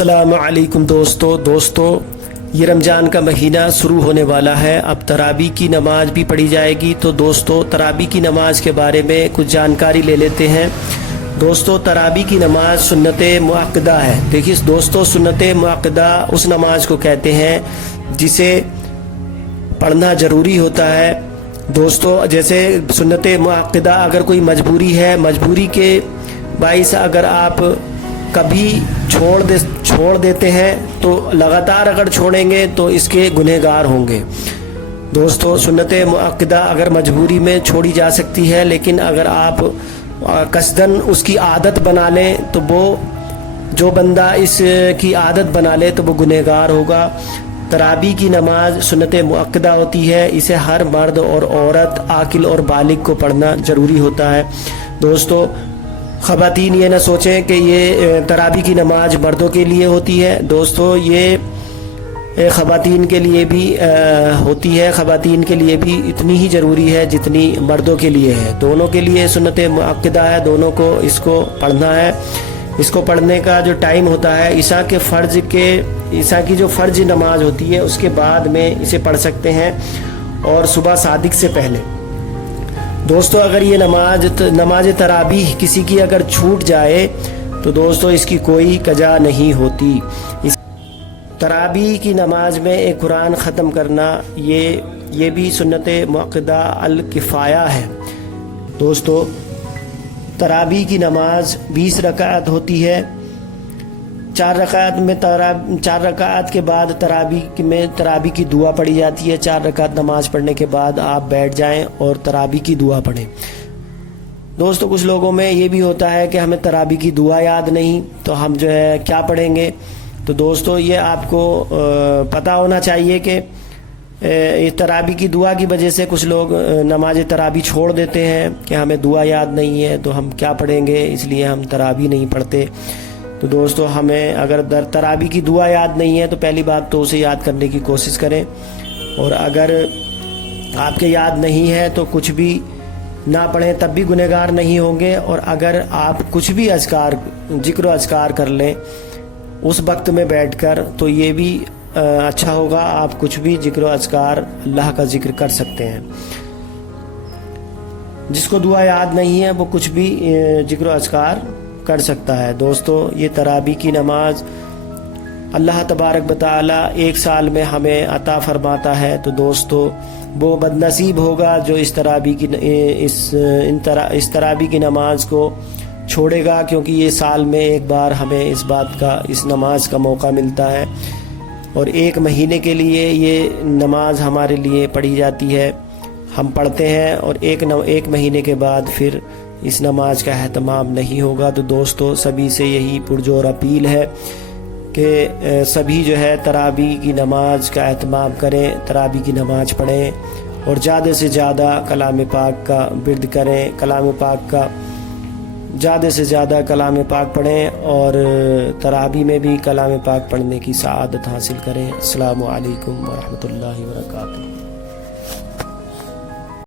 अस्सलाम वालेकुम दोस्तों ये रमज़ान का महीना शुरू होने वाला है। अब तरावी की नमाज भी पढ़ी जाएगी। तो दोस्तों तरावी की नमाज के बारे में कुछ जानकारी ले लेते हैं। दोस्तों तरावी की नमाज सुन्नत मुअक्कदा है। देखिए दोस्तों, सुन्नत मुअक्कदा उस नमाज को कहते हैं जिसे पढ़ना ज़रूरी होता है। दोस्तों जैसे सुन्नत मुअक्कदा अगर कोई मजबूरी है, मजबूरी के बाइस अगर आप कभी छोड़ देते हैं तो लगातार अगर छोड़ेंगे तो इसके गुनहगार होंगे। दोस्तों सुन्नत मुअक्कदा अगर मजबूरी में छोड़ी जा सकती है, लेकिन अगर आप कसदन उसकी आदत बना लें तो वो जो बंदा इसकी आदत बना ले तो वो गुनहगार होगा। तरावी की नमाज सुन्नत मुअक्कदा होती है। इसे हर मर्द और औरत, आकिल और बालिग को पढ़ना ज़रूरी होता है। दोस्तों ख़वातीन ये न सोचें कि ये तरावी की नमाज मर्दों के लिए होती है। दोस्तों ये ख़वातीन के लिए भी होती है। ख़वातीन के लिए भी इतनी ही ज़रूरी है जितनी मर्दों के लिए है। दोनों के लिए सुन्नत मुअक्कदा है, दोनों को इसको पढ़ना है। इसको पढ़ने का जो टाइम होता है ईशा की जो फ़र्ज नमाज होती है उसके बाद में इसे पढ़ सकते हैं, और सुबह सादिक से पहले। दोस्तों अगर ये नमाज तरावी किसी की अगर छूट जाए तो दोस्तों इसकी कोई कज़ा नहीं होती। इस तरावी की नमाज में एक कुरान ख़त्म करना ये भी सुन्नत मुअक्कदा अल किफ़ाया है। दोस्तों तरावी की नमाज 20 रकात होती है। 4 रकात के बाद तरावी की दुआ पढ़ी जाती है। 4 रकात नमाज पढ़ने के बाद आप बैठ जाएं और तरावी की दुआ पढ़ें। दोस्तों कुछ लोगों में ये भी होता है कि हमें तरावी की दुआ याद नहीं, तो हम जो है क्या पढ़ेंगे। तो दोस्तों ये आपको पता होना चाहिए कि तरावी की दुआ की वजह से कुछ लोग नमाज तरावी छोड़ देते हैं कि हमें दुआ याद नहीं है तो हम क्या पढ़ेंगे, इसलिए हम तरावी नहीं पढ़ते। तो दोस्तों हमें अगर तरावी की दुआ याद नहीं है तो पहली बात तो उसे याद करने की कोशिश करें, और अगर आपके याद नहीं है तो कुछ भी ना पढ़ें तब भी गुनहगार नहीं होंगे। और अगर आप कुछ भी जिक्र अज़कार कर लें उस वक्त में बैठकर तो ये भी अच्छा होगा। आप कुछ भी जिक्र अज़कार अल्लाह का जिक्र कर सकते हैं। जिसको दुआ याद नहीं है वो कुछ भी जिक्र अज़कार कर सकता है। दोस्तों ये तरावी की नमाज अल्लाह तबारक व तआला एक साल में हमें अता फरमाता है। तो दोस्तों वो बदनसीब होगा जो इस तरावी की नमाज को छोड़ेगा, क्योंकि ये साल में एक बार हमें इस नमाज का मौका मिलता है, और 1 महीने के लिए ये नमाज हमारे लिए पढ़ी जाती है। हम पढ़ते हैं और एक महीने के बाद फिर इस नमाज का एहतमाम नहीं होगा। तो दोस्तों सभी से यही पुरजोर अपील है कि सभी जो है तरावी की नमाज का एहतमाम करें, तरावी की नमाज पढ़ें और ज़्यादा से ज़्यादा कलाम पाक का विर्द करें, ज़्यादा से ज़्यादा कलाम पाक पढ़ें और तरावी में भी कलाम पाक पढ़ने की सआदत हासिल करें। अस्सलामु अलैकुम व रहमतुल्लाहि व बरकातुहू।